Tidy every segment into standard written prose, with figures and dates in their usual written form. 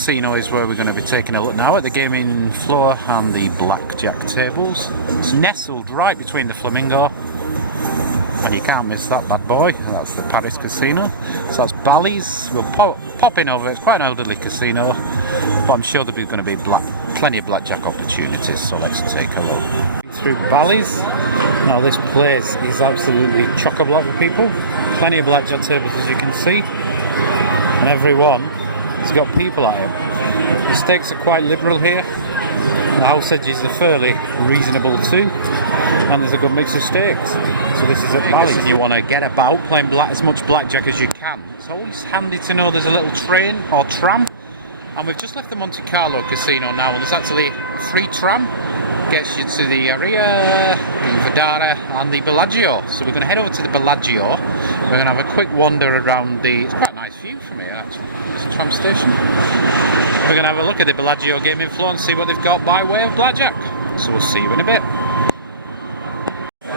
Casino is where we're going to be taking a look now at the gaming floor and the blackjack tables. It's nestled right between the Flamingo, and you can't miss that bad boy. That's the Paris Casino. So that's Ballys. We'll pop in over. It's quite an elderly casino, but I'm sure there's going to be plenty of blackjack opportunities. So let's take a look through Ballys. Now this place is absolutely chock-a-block with people. Plenty of blackjack tables, as you can see, and everyone has got people at it. The stakes are quite liberal here. The house edges are fairly reasonable too, and there's a good mix of stakes. So this is at Ballys. You want to get about playing as much blackjack as you can. It's always handy to know there's a little train or tram, and we've just left the Monte Cralo casino now, and there's actually a free tram. Gets you to the Harrahs, the Blvd and the Bellagio. So we're going to head over to the Bellagio. We're going to have a quick wander around the... It's quite a nice view from here actually. It's a tram station. We're going to have a look at the Bellagio gaming floor and see what they've got by way of blackjack. So we'll see you in a bit.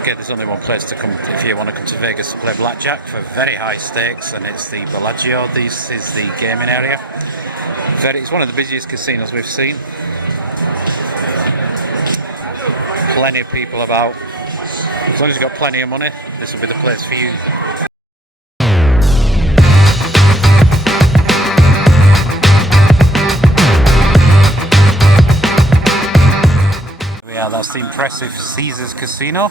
Okay, there's only one place to come if you want to come to Vegas to play blackjack for very high stakes, and it's the Bellagio. This is the gaming area. It's one of the busiest casinos we've seen. Plenty of people about. As long as you've got plenty of money, this will be the place for you. Yeah, that's the impressive Caesars Casino.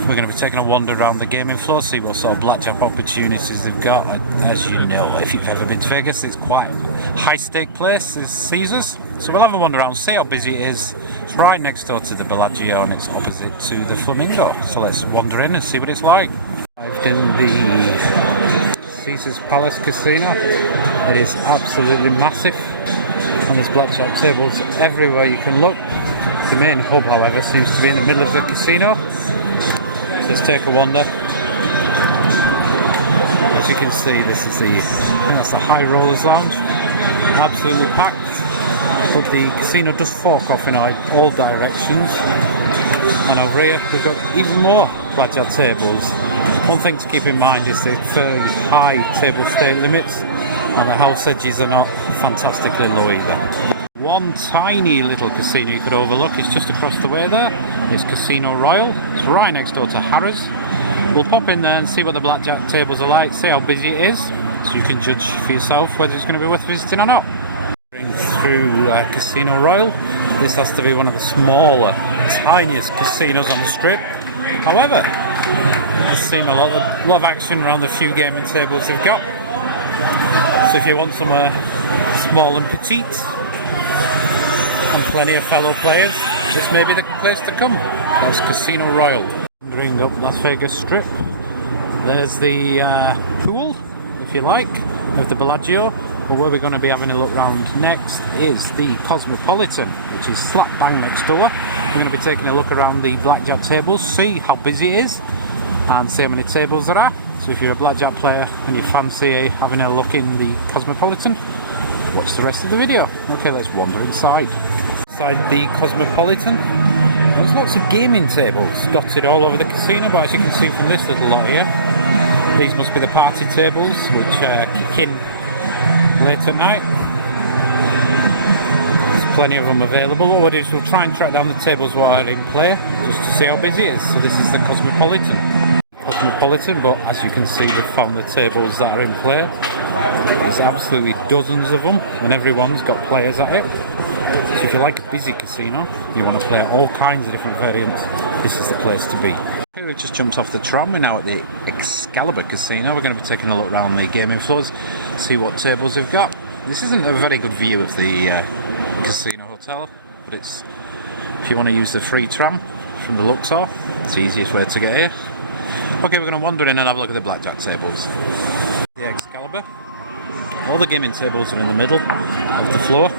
We're going to be taking a wander around the gaming floor, see what sort of blackjack opportunities they've got. As you know, if you've ever been to Vegas, it's quite a high stake place, is Caesars. So we'll have a wander around, see how busy it is. It's right next door to the Bellagio and it's opposite to the Flamingo. So let's wander in and see what it's like. I've done the Caesars Palace Casino. It is absolutely massive, and there's blackjack tables everywhere you can look. The main hub, however, seems to be in the middle of the casino. So let's take a wander. As you can see, this is I think that's the High Rollers Lounge. Absolutely packed. But the casino does fork off in all directions, and over here we've got even more blackjack tables. One thing to keep in mind is the fairly high table stake limits, and the house edges are not fantastically low either. One tiny little casino you could overlook is just across the way there. It's Casino Royale. It's right next door to Harrahs. We'll pop in there and see what the blackjack tables are like, see how busy it is, so you can judge for yourself whether it's going to be worth visiting or not. Through Casino Royale. This has to be one of the smaller, tiniest casinos on the strip. However, there's seen a lot of action around the few gaming tables they've got. So if you want somewhere small and petite and plenty of fellow players, this may be the place to come. That's Casino Royale. Wandering up Las Vegas Strip, there's the pool, if you like, of the Bellagio. But where we're going to be having a look round next is the Cosmopolitan, which is slap bang next door. We're going to be taking a look around the blackjack tables, see how busy it is, and see how many tables there are. So if you're a blackjack player and you fancy having a look in the Cosmopolitan, watch the rest of the video. Okay, let's wander inside. Inside the Cosmopolitan, there's lots of gaming tables dotted all over the casino, but as you can see from this little lot here, these must be the party tables, which kick in late at night. There's plenty of them available. What we'll do is we'll try and track down the tables while in play, just to see how busy it is. So this is the Cosmopolitan. But as you can see, we've found the tables that are in play. There's absolutely dozens of them, and everyone's got players at it. So if you like a busy casino, you want to play all kinds of different variants, this is the place to be. Okay, we've just jumped off the tram. We're now at the Excalibur Casino. We're going to be taking a look around the gaming floors, see what tables they've got. This isn't a very good view of the casino hotel, but it's, if you want to use the free tram from the Luxor, it's the easiest way to get here. Okay, we're going to wander in and have a look at the blackjack tables. The Excalibur. All the gaming tables are in the middle of the floor,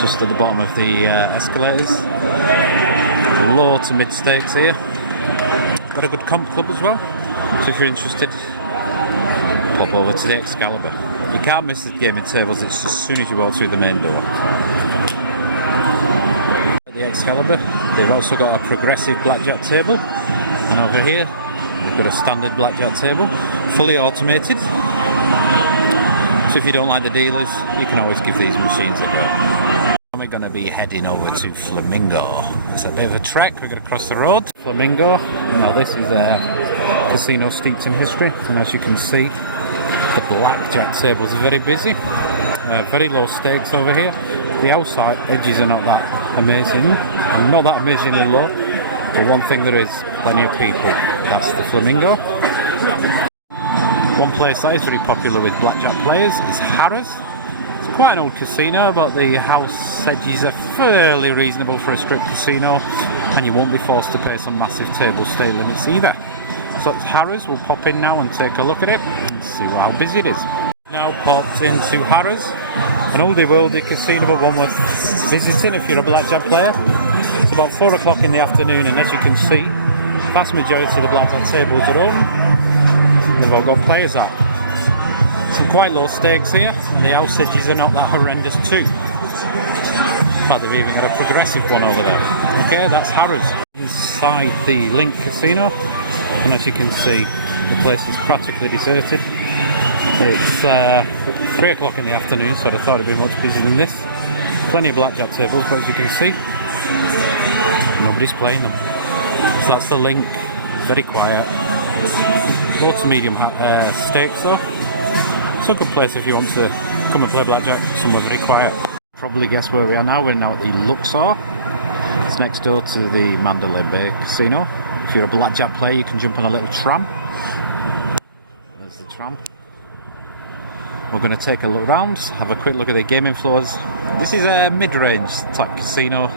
just at the bottom of the escalators. Low to mid stakes here. Got a good comp club as well, so if you're interested, pop over to the Excalibur. You can't miss the gaming tables, it's as soon as you walk through the main door. At the Excalibur, they've also got a progressive blackjack table, and over here they've got a standard blackjack table, fully automated. So if you don't like the dealers, you can always give these machines a go. We're going to be heading over to Flamingo. It's a bit of a trek, we're going to cross the road. Flamingo, now this is a casino steeped in history, and as you can see, the blackjack tables are very busy. Very low stakes over here. The outside edges are not that amazing, and not that amazingly low, but one thing there is, plenty of people. That's the Flamingo. One place that is very popular with blackjack players is Harrahs. It's quite an old casino, but the house edges are fairly reasonable for a strip casino, and you won't be forced to pay some massive table stay limits either. So it's Harrahs. We'll pop in now and take a look at it and see how busy it is. Now popped into Harrahs, an oldie worldy casino, but one worth visiting if you're a blackjack player. It's about 4 o'clock in the afternoon, and as you can see, vast majority of the blackjack tables are open. They've all got players up. Some quite low stakes here, and the house edges are not that horrendous too. In fact, they've even got a progressive one over there. Okay, that's Harrahs. Inside the Linq Casino, and as you can see, the place is practically deserted. It's 3 o'clock in the afternoon, so I thought it'd be much busier than this. Plenty of blackjack tables, but as you can see, nobody's playing them. So that's the Linq, very quiet. Low to medium stakes though. It's a good place if you want to come and play blackjack, somewhere very quiet. Probably guess where we are now. We're now at the Luxor. It's next door to the Mandalay Bay Casino. If you're a blackjack player, you can jump on a little tram. There's the tram. We're going to take a look around, have a quick look at the gaming floors. This is a mid-range type casino,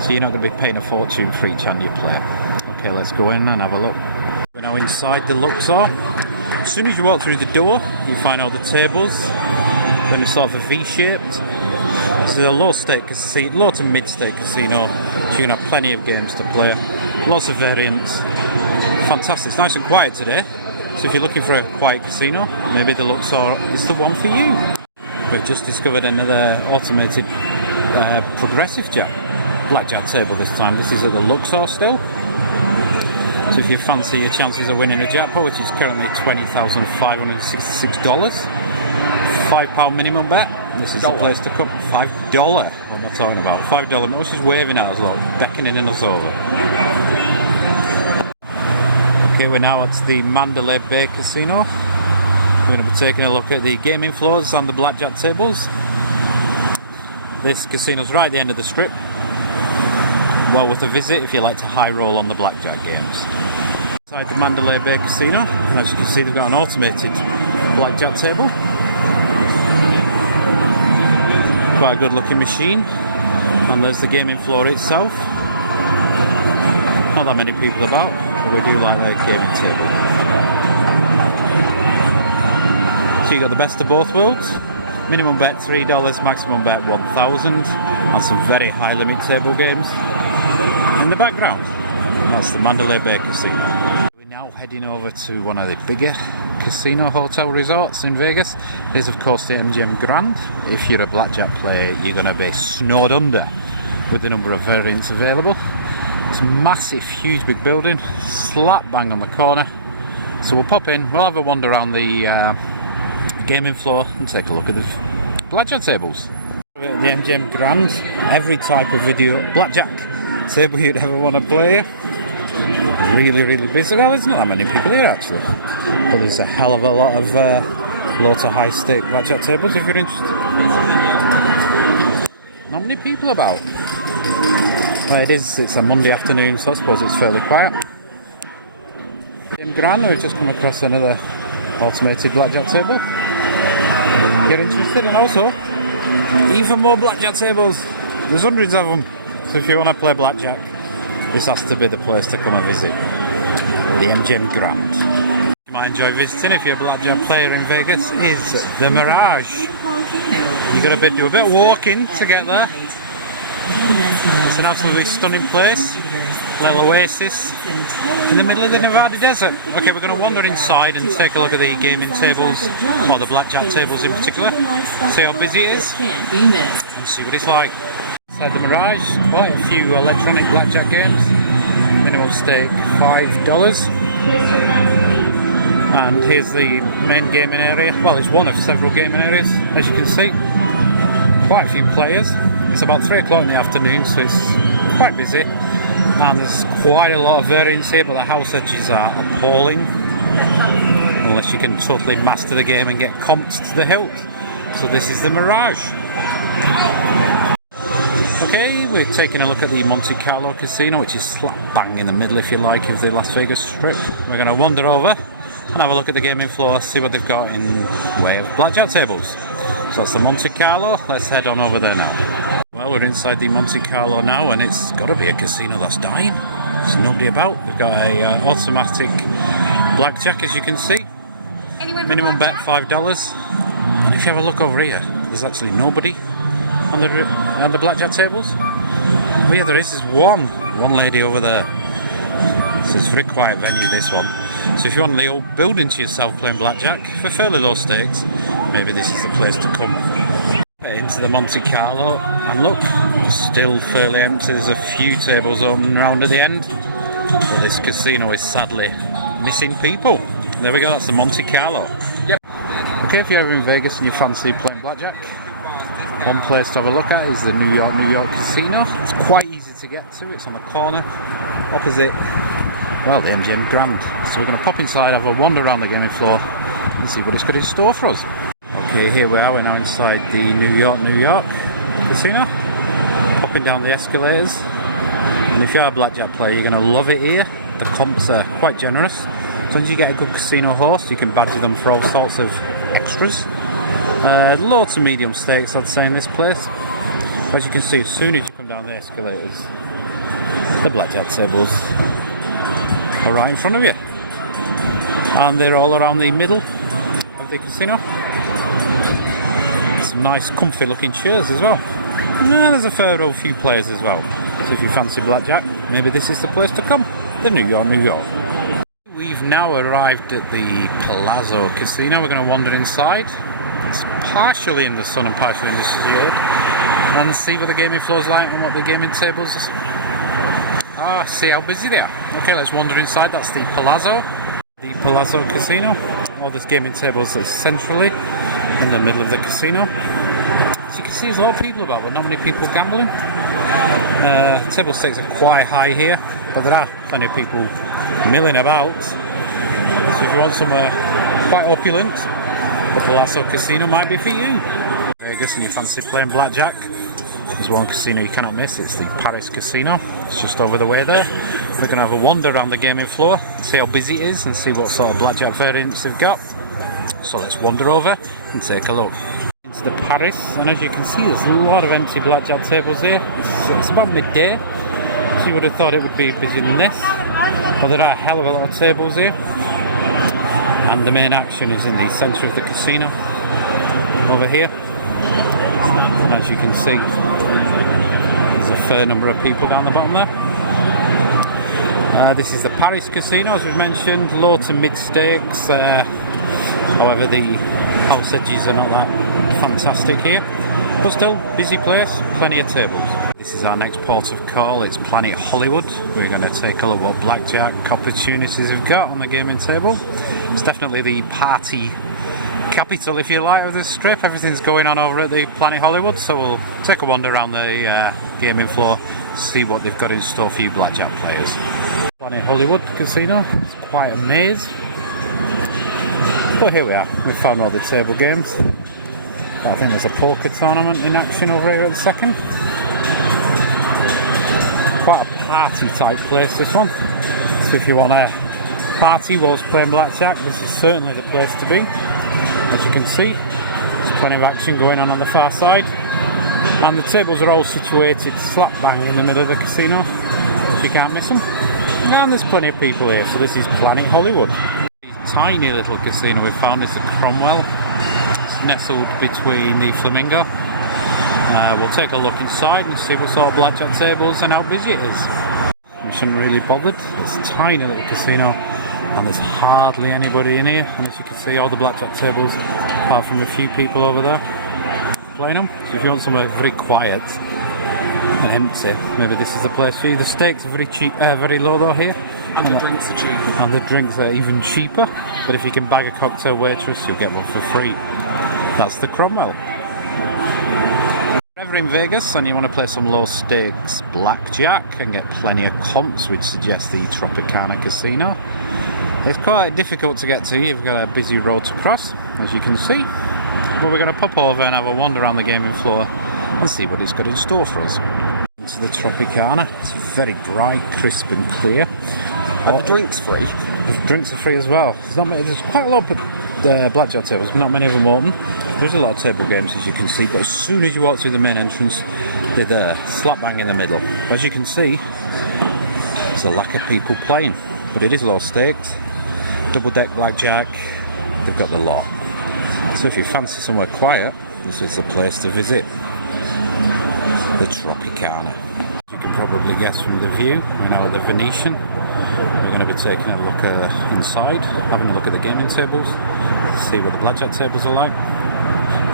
so you're not going to be paying a fortune for each hand you play. Okay, let's go in and have a look. We're now inside the Luxor. As soon as you walk through the door, you find all the tables. Then it's sort of a V-shaped. This is a low-stake casino, low to mid-stake casino, so you can have plenty of games to play. Lots of variants. Fantastic. It's nice and quiet today. So if you're looking for a quiet casino, maybe the Luxor is the one for you. We've just discovered another automated progressive blackjack table this time. This is at the Luxor still. So if you fancy your chances of winning a jackpot, which is currently $20,566, £5 minimum bet, this is the place to come. $5, what am I talking about? $5, no, she's waving at us, look, beckoning us over. Okay, we're now at the Mandalay Bay Casino. We're going to be taking a look at the gaming floors and the blackjack tables. This casino's right at the end of the strip. Well worth a visit if you like to high roll on the blackjack games. Inside the Mandalay Bay Casino, and as you can see, they've got an automated blackjack table. Quite a good looking machine. And there's the gaming floor itself. Not that many people about, but we do like the gaming table. So you got the best of both worlds. Minimum bet $3, maximum bet $1,000, and some very high limit table games in the background. That's the Mandalay Bay Casino. We're now heading over to one of the bigger casino hotel resorts in Vegas. It is of course the MGM Grand. If you're a blackjack player, you're going to be snowed under with the number of variants available. It's a massive, huge big building, slap bang on the corner. So we'll pop in, we'll have a wander around the gaming floor and take a look at the blackjack tables. At the MGM Grand, every type of video blackjack table you'd ever want to play. Really, really busy. Well, there's not that many people here actually, but there's a hell of a lot of low to high stake blackjack tables if you're interested. Not many people about. Well, it's a Monday afternoon, so I suppose it's fairly quiet. MGM Grand, we've just come across another automated blackjack table. You're interested, and also even more blackjack tables. There's hundreds of them, so if you want to play blackjack, this has to be the place to come and visit. The MGM Grand. You might enjoy visiting if you're a blackjack player in Vegas is the Mirage. You've got to do a bit of walking to get there. It's an absolutely stunning place, little oasis in the middle of the Nevada desert. Okay, we're going to wander inside and take a look at the gaming tables, or the blackjack tables in particular, see how busy it is, and see what it's like. Inside the Mirage, quite a few electronic blackjack games, minimum stake $5. And here's the main gaming area. Well, it's one of several gaming areas, as you can see. Quite a few players. It's about 3 o'clock in the afternoon, so it's quite busy. And there's quite a lot of variance here, but the house edges are appalling. Unless you can totally master the game and get comped to the hilt. So this is the Mirage. Okay, we're taking a look at the Monte Cralo Casino, which is slap bang in the middle, if you like, of the Las Vegas Strip. We're going to wander over and have a look at the gaming floor, see what they've got in way of blackjack tables. So that's the Monte Cralo. Let's head on over there now. Well, we're inside the Monte Cralo now, and it's got to be a casino that's dying. There's nobody about. They've got a automatic blackjack, as you can see. Minimum bet $5. And if you have a look over here, there's actually nobody on the blackjack tables. Oh yeah, there is. There's one lady over there. So it's a very quiet venue, this one. So if you want the old building to yourself playing blackjack for fairly low stakes, maybe this is the place to come. Into the Monte Cralo, and look, still fairly empty. There's a few tables open around at the end, but this casino is sadly missing people. There we go, that's the Monte Cralo. Yep. Okay, if you're ever in Vegas and you fancy playing blackjack, one place to have a look at is the New York Casino. It's quite easy to get to. It's on the corner opposite, well, the MGM Grand. So we're going to pop inside, have a wander around the gaming floor and see what it's got in store for us. Okay, here we are. We're now inside the New York Casino. Popping down the escalators. And if you're a blackjack player, you're going to love it here. The comps are quite generous. As long as you get a good casino host, you can badge them for all sorts of extras. Low to medium stakes, I'd say, in this place. As you can see, as soon as you come down the escalators, the blackjack tables are right in front of you. And they're all around the middle of the casino. Some nice comfy looking chairs as well. And there's a fair few players as well. So if you fancy blackjack, maybe this is the place to come. The New York. We've now arrived at the Palazzo Casino. We're going to wander inside. It's partially in the sun and partially in the shade, and see what the gaming floor's like and what the gaming tables are. See how busy they are. Okay, let's wander inside. That's the Palazzo. The Palazzo Casino. All these gaming tables are centrally in the middle of the casino. As you can see, there's a lot of people about, but not many people gambling. Table stakes are quite high here, but there are plenty of people milling about. So if you want somewhere quite opulent, the Palazzo Casino might be for you. Vegas and you fancy playing blackjack, there's one casino you cannot miss. It's the Paris Casino. It's just over the way there. We're going to have a wander around the gaming floor, see how busy it is and see what sort of blackjack variants they've got. So let's wander over and take a look. Into the Paris, and as you can see, there's a lot of empty blackjack tables here. It's about midday, so you would have thought it would be busier than this. But there are a hell of a lot of tables here. And the main action is in the centre of the casino, over here. And as you can see, there's a fair number of people down the bottom there. This is the Paris Casino, as we've mentioned, low to mid stakes. However, the house edges are not that fantastic here, but still, busy place, plenty of tables. This is our next port of call. It's Planet Hollywood. We're going to take a look what blackjack opportunities we've got on the gaming table. It's definitely the party capital, if you like, of the strip. Everything's going on over at the Planet Hollywood, so we'll take a wander around the gaming floor, see what they've got in store for you blackjack players. Planet Hollywood Casino. It's quite a maze. But here we are, we've found all the table games. I think there's a poker tournament in action over here at the second. Quite a party type place, this one. So if you want a party whilst playing blackjack, this is certainly the place to be. As you can see, there's plenty of action going on the far side. And the tables are all situated slap bang in the middle of the casino, so you can't miss them. And there's plenty of people here, so this is Planet Hollywood. Tiny little casino we've found is the Cromwell. It's nestled between the Flamingo. We'll take a look inside and see what sort of blackjack tables and how busy it is. We shouldn't really bother. It's a tiny little casino and there's hardly anybody in here. And as you can see, all the blackjack tables, apart from a few people over there playing them. So if you want somewhere very quiet, and empty, maybe this is the place for you. The steaks are very cheap, very low though here. And the drinks are cheap. And the drinks are even cheaper. But if you can bag a cocktail waitress, you'll get one for free. That's the Cromwell. If you're ever in Vegas and you want to play some low stakes blackjack and get plenty of comps, which suggest the Tropicana Casino, it's quite difficult to get to. You've got a busy road to cross, as you can see. But we're going to pop over and have a wander around the gaming floor and see what it's got in store for us. Into the Tropicana. It's very bright, crisp and clear. Are the drinks free? The drinks are free as well. There's quite a lot of blackjack tables, but not many of them open. There's a lot of table games, as you can see, but as soon as you walk through the main entrance, they're there, slap bang in the middle. But as you can see, there's a lack of people playing, but it is low stakes. Double deck blackjack, they've got the lot. So if you fancy somewhere quiet, this is the place to visit. The Tropicana. As you can probably guess from the view, we're now at the Venetian. We're going to be taking a look inside, having a look at the gaming tables, see what the blackjack tables are like.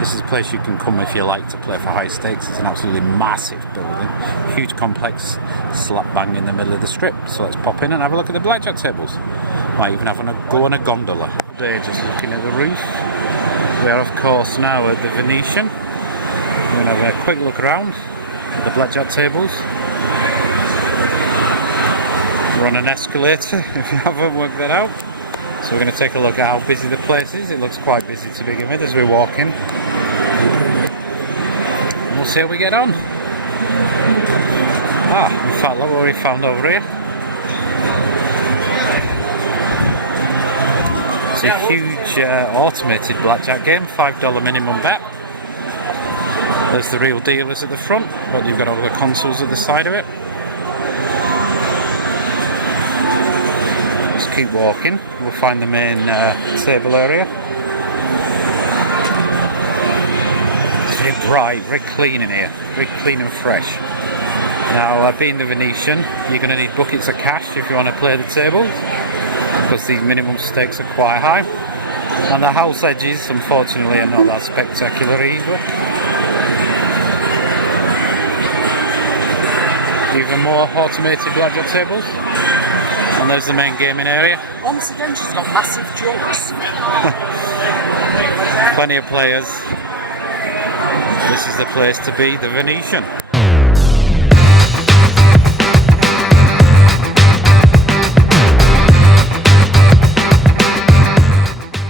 This is a place you can come if you like to play for high stakes. It's an absolutely massive building, huge complex, slap bang in the middle of the strip. So let's pop in and have a look at the blackjack tables. Might even go on a gondola. Today, just looking at the roof. We are of course now at the Venetian. We're going to have a quick look around at the blackjack tables. We're on an escalator, if you haven't worked that out. So we're going to take a look at how busy the place is. It looks quite busy to begin with as we walk in. And we'll see how we get on. In fact, look what we found over here. It's a huge automated blackjack game, $5 minimum bet. There's the real dealers at the front, but you've got all the consoles at the side of it. Just keep walking, we'll find the main table area. It's very bright, very clean in here, very clean and fresh. Now, being the Venetian, you're going to need buckets of cash if you want to play the tables, because these minimum stakes are quite high. And the house edges, unfortunately, are not that spectacular either. Even more automated blackjack tables. And there's the main gaming area. Once again, she's got massive jokes. Plenty of players. This is the place to be, the Venetian.